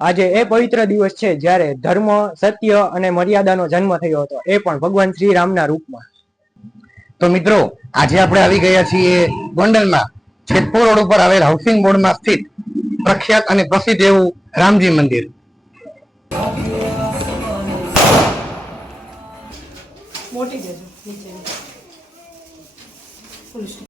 આજે એ પવિત્ર દિવસ છે જ્યારે ધર્મ, સત્ય અને મર્યાદાનો જન્મ થયો હતો, એ પણ ભગવાન શ્રી રામના રૂપમાં. તો મિત્રો, આજે આપણે આવી ગયા છીએ ગોંડલમાં જેતપુર રોડ ઉપર આવેલ હાઉસિંગ બોર્ડમાં સ્થિત પ્રખ્યાત અને પ્રસિદ્ધ એવું રામજી મંદિર. મોટી દેજો નીચે. ફૂલ